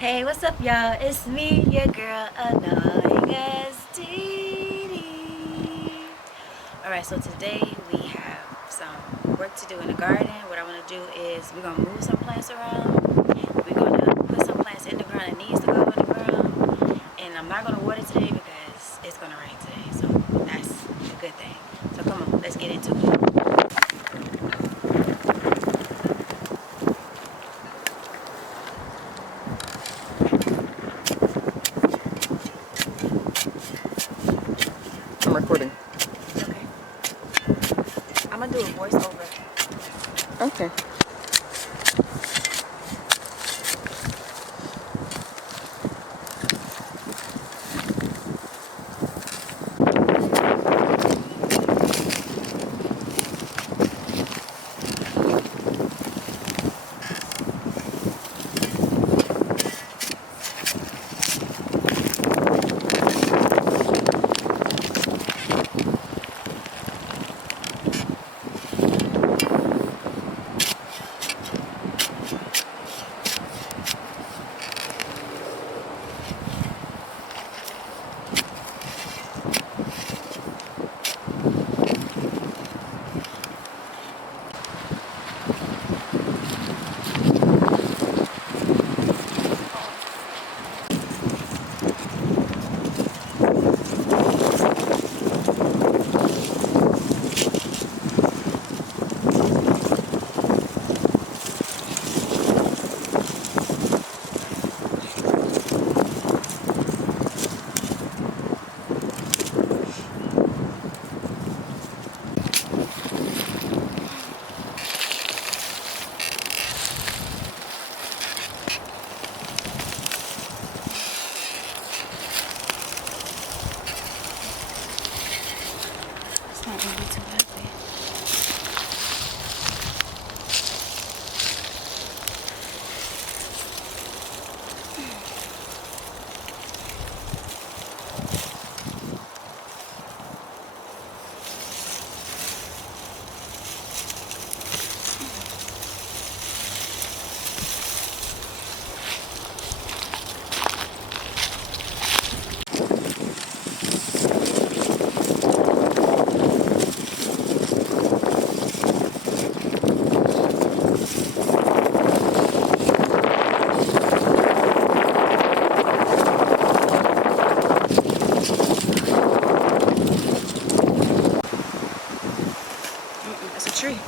Hey, what's up, y'all? It's me, your girl, annoying as DiDi. Alright, so today we have some work to do in the garden. What I want to do is we're going to move some plants around. We're going to put some plants in the ground that needs to go in the ground. And I'm not going to water today because it's going to rain today. So that's a good thing. So come on, let's get into it. I'm recording. Okay. I'm going to do a voiceover. Okay. It's not going to be too heavy. That's a tree.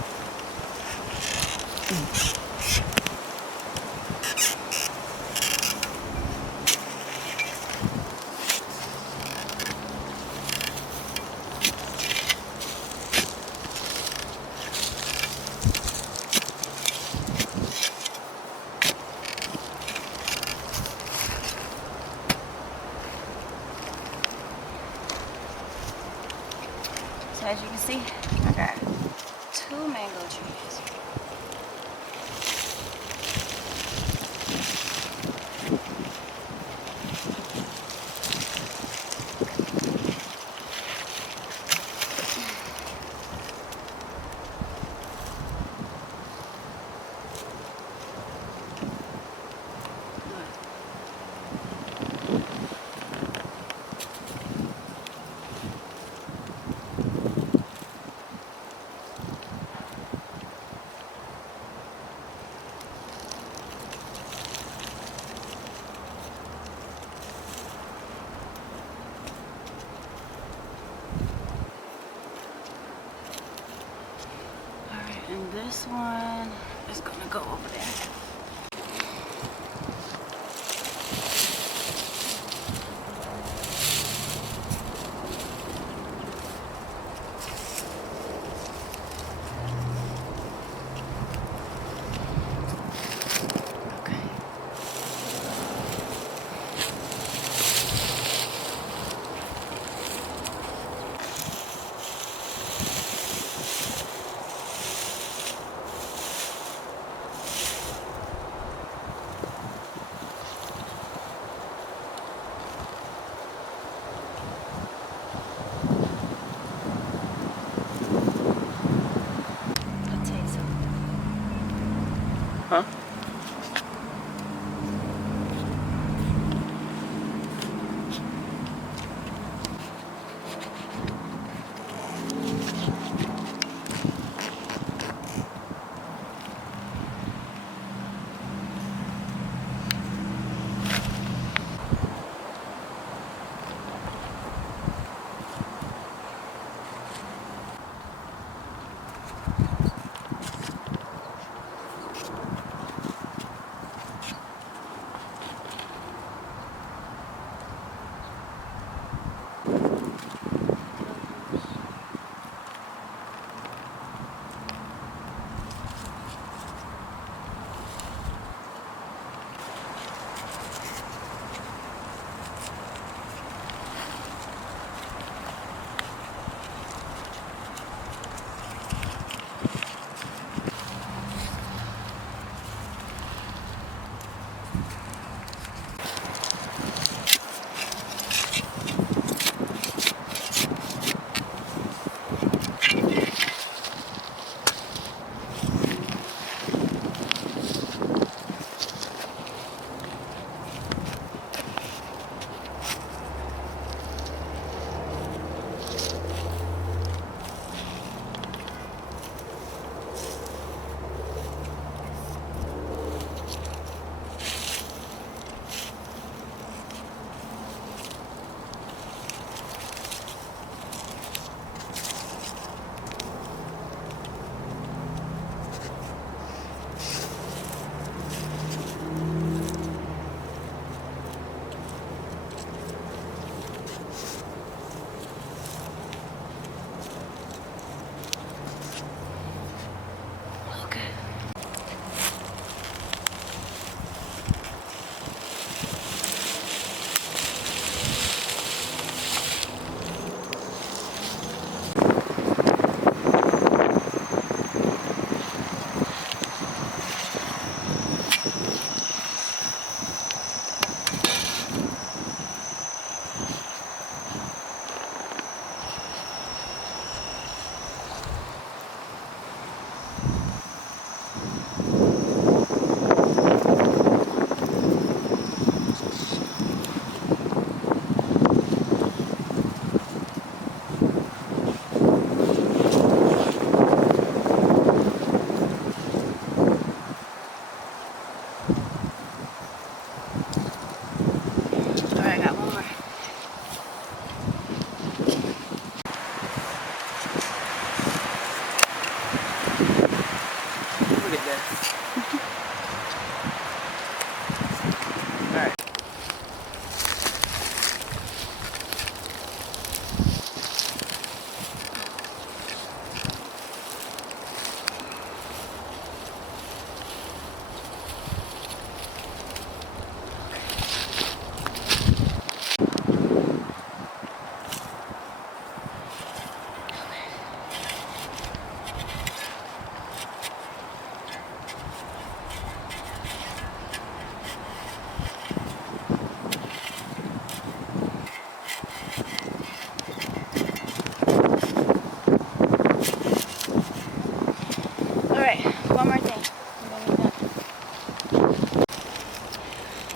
So as you can see, I got 2 mango trees. Alright, and this one is gonna go over there.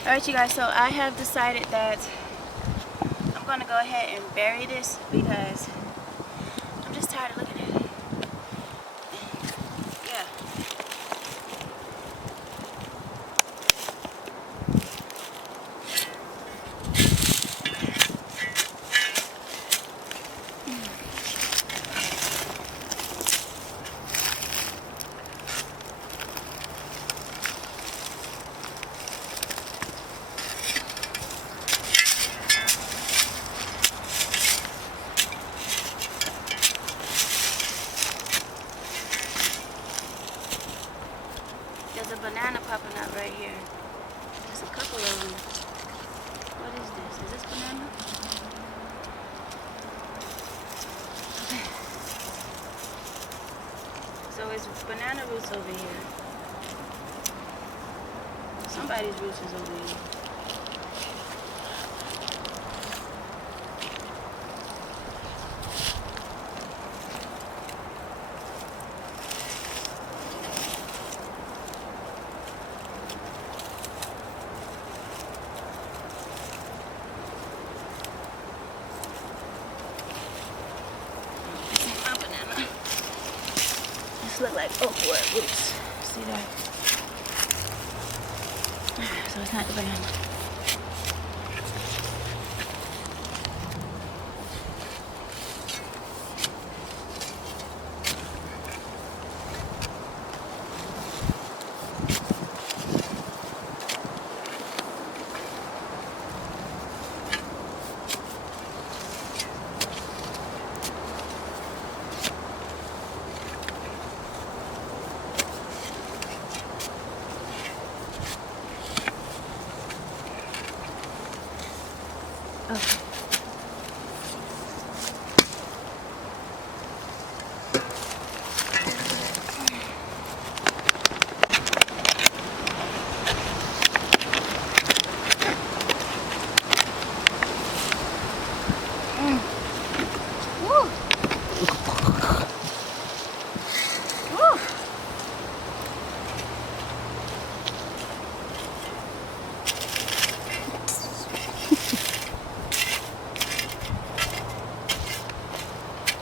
Alright, you guys, so I have decided that I'm going to go ahead and bury this because I'm just tired of looking at it. Yeah. There's a banana popping up right here. There's a couple of them. What is this? Is this banana? Okay. So it's banana roots over here. Somebody's roots is over here. Look like okra roots. See that? So it's not the banana. Okay. Woo. Woo.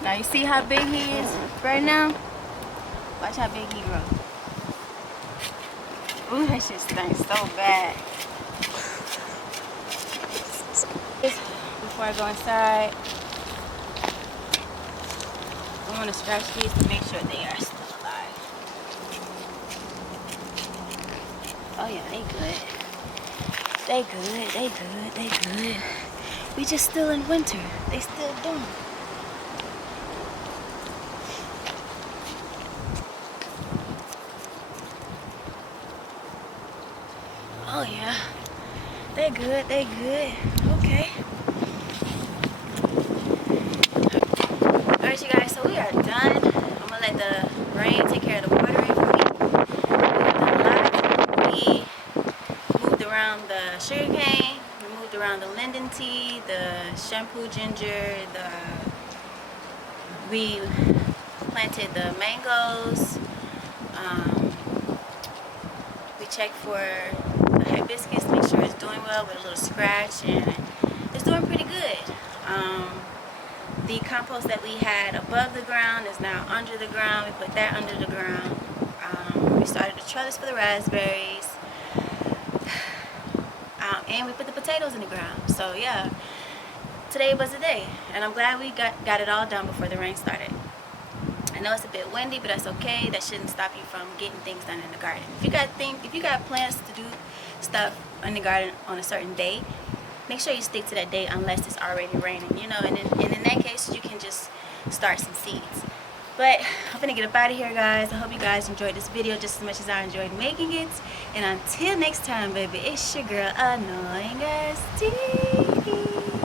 Now you see how big he is right now? Watch how big he grows. Ooh, that shit stinks so bad. Before I go inside, I want to scratch these to make sure they are still alive. Oh yeah, they good. They good, they good, they good. We just still in winter. They still doing. Oh yeah, they good, they good. Okay. Alright you guys, so we are done. I'm gonna let the rain take care of the watering for me. We moved around the sugar cane, we moved around the Linden tea, the shampoo ginger, we planted the mangoes. We checked for the hibiscus to make sure it's doing well with a little scratch, and it's doing pretty good. The compost that we had above the ground is now under the ground. We put that under the ground. We started the trellis for the raspberries, and we put the potatoes in the ground. So yeah, today was the day, and I'm glad we got it all done before the rain started. I know it's a bit windy, but that's okay. That shouldn't stop you from getting things done in the garden. If you got plans to do stuff in the garden on a certain day, make sure you stick to that day unless it's already raining, you know, and in that case you can just start some seeds. But I'm gonna get up out of here, guys. I hope you guys enjoyed this video just as much as I enjoyed making it, and until next time, baby, it's your girl Annoying as DiDi.